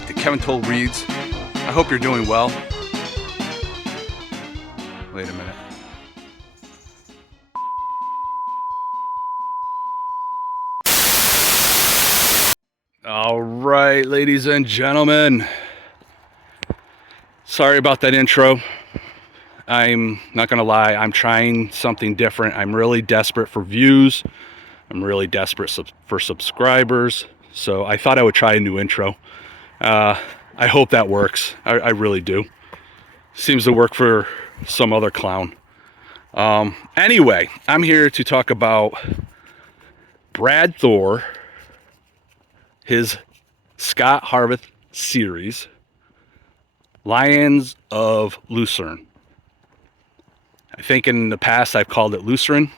back to Kevin Toll Reads. I hope you're doing well. Wait a minute. All right, ladies and gentlemen. Sorry about that intro. I'm not gonna lie, I'm trying something different. I'm really desperate for views. I'm really desperate for subscribers. So I thought I would try a new intro. I hope that works. I really do. Seems to work for some other clown. Anyway, I'm here to talk about Brad Thor, his Scot Harvath series, Lions of Lucerne. I think in the past I've called it Lucerne.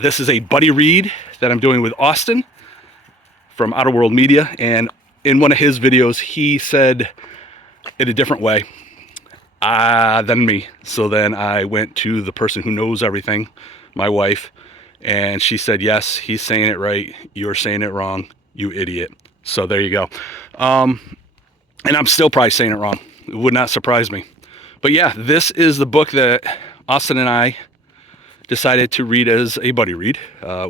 This is a buddy read that I'm doing with Austyn from Outer World Media, and in one of his videos he said it a different way than me. So then I went to the person who knows everything, my wife, and she said, yes, he's saying it right, you're saying it wrong, you idiot. So there you go. And I'm still probably saying it wrong. It would not surprise me. But yeah, this is the book that Austyn and I decided to read as a buddy read.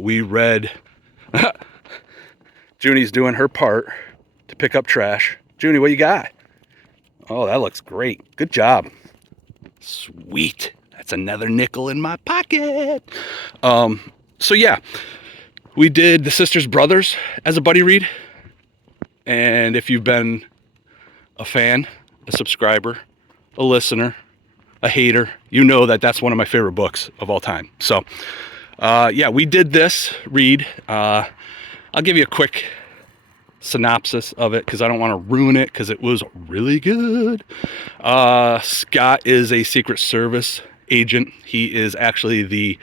We read Junie's doing her part to pick up trash. Junie, what you got? Oh, that looks great. Good job. Sweet. That's another nickel in my pocket. So yeah, we did The Sisters Brothers as a buddy read. And if you've been a fan, a subscriber, a listener, a hater, you know that that's one of my favorite books of all time. So yeah, we did this read. I'll give you a quick synopsis of it because I don't want to ruin it because it was really good. Scott is a Secret Service agent. He is actually the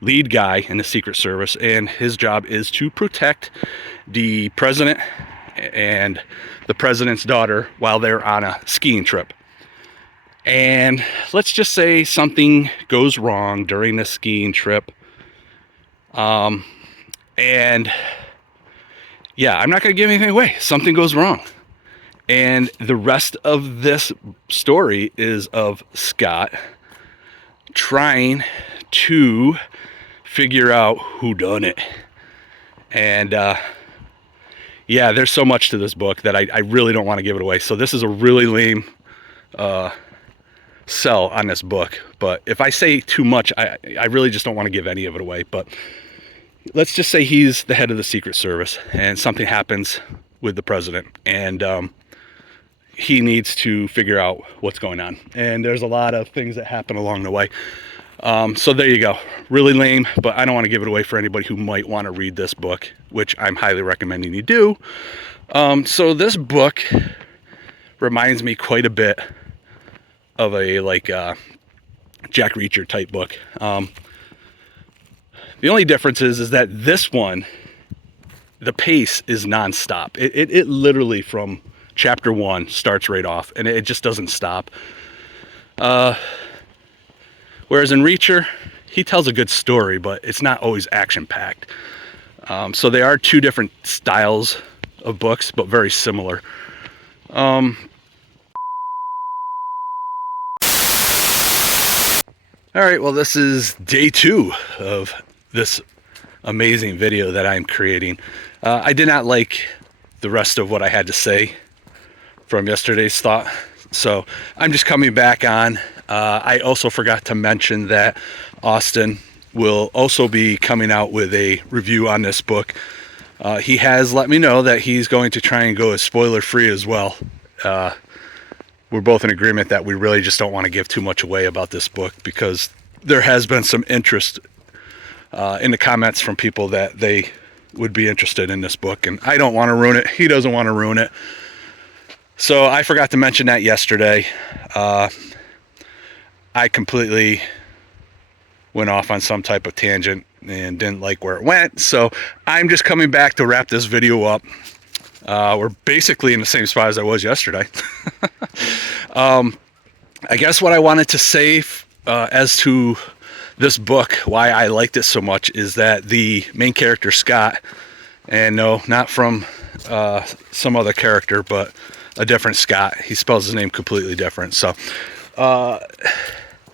lead guy in the Secret Service, and his job is to protect the president and the president's daughter while they're on a skiing trip. And let's just say something goes wrong during the skiing trip. And yeah, I'm not going to give anything away. Something goes wrong. And the rest of this story is of Scott trying to figure out who done it. And yeah, there's so much to this book that I really don't want to give it away. So this is a really lame sell on this book. But if I say too much, I really just don't want to give any of it away. But let's just say he's the head of the Secret Service and something happens with the president, and he needs to figure out what's going on. And there's a lot of things that happen along the way. So there you go. Really lame, but I don't want to give it away for anybody who might want to read this book, which I'm highly recommending you do. So this book reminds me quite a bit of a Jack Reacher type book. The only difference is that this one, the pace is nonstop. It literally from chapter 1 starts right off, and it just doesn't stop. Whereas in Reacher, he tells a good story, but it's not always action-packed. So they are two different styles of books, but very similar. All right, well, this is day 2 of this amazing video that I'm creating. I did not like the rest of what I had to say from yesterday's thought, so I'm just coming back on. I also forgot to mention that Austyn will also be coming out with a review on this book. He has let me know that he's going to try and go as spoiler-free as well. We're both in agreement that we really just don't want to give too much away about this book because there has been some interest in the comments from people that they would be interested in this book, and I don't want to ruin it. He doesn't want to ruin it. So I forgot to mention that yesterday. I completely went off on some type of tangent and didn't like where it went. So I'm just coming back to wrap this video up. We're basically in the same spot as I was yesterday. I guess what I wanted to say as to this book, why I liked it so much, is that the main character, Scott, and no, not from some other character, but a different Scot. He spells his name completely different. So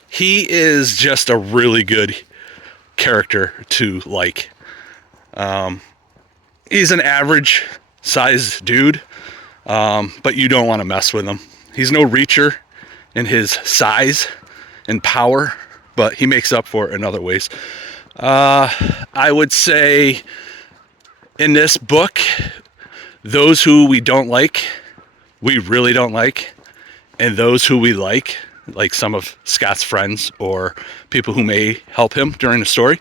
he is just a really good character to like. He's an average size dude, but you don't want to mess with him. He's no reacher in his size and power, but he makes up for it in other ways. I would say in this book, those who we don't like, we really don't like, and those who we like some of Scot's friends or people who may help him during the story,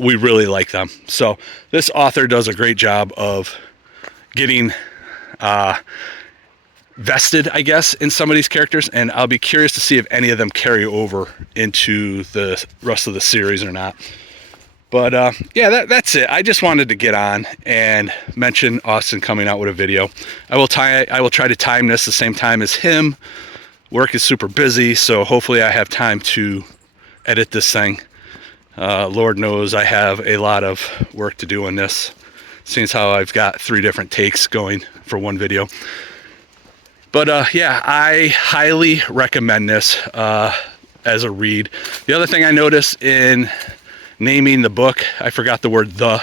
we really like them. So this author does a great job of getting vested, I guess, in some of these characters, and I'll be curious to see if any of them carry over into the rest of the series or not. But yeah, that's it. I just wanted to get on and mention Austyn coming out with a video. I will try to time this the same time as him. Work is super busy, so hopefully I have time to edit this thing. Lord knows I have a lot of work to do on this, seeing how I've got 3 different takes going for one video. But yeah, I highly recommend this as a read. The other thing I noticed in naming the book, I forgot the word the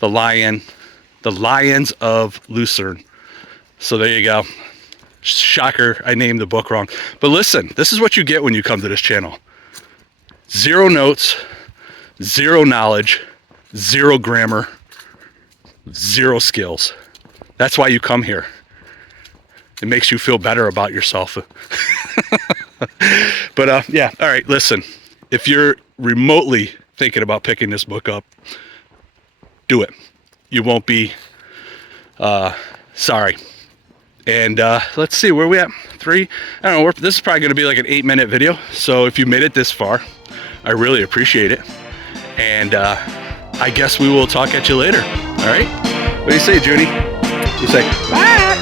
Lions of Lucerne. So there you go. Shocker, I named the book wrong. But listen, this is what you get when you come to this channel. 0 notes, 0 knowledge, 0 grammar, 0 skills. That's why you come here. It makes you feel better about yourself. But yeah, all right, listen. If you're remotely thinking about picking this book up, do it. You won't be sorry. And let's see, where are we at? 3? I don't know, this is probably going to be like an 8-minute video. So if you made it this far, I really appreciate it. And I guess we will talk at you later. All right? What do you say, Judy? You say, bye.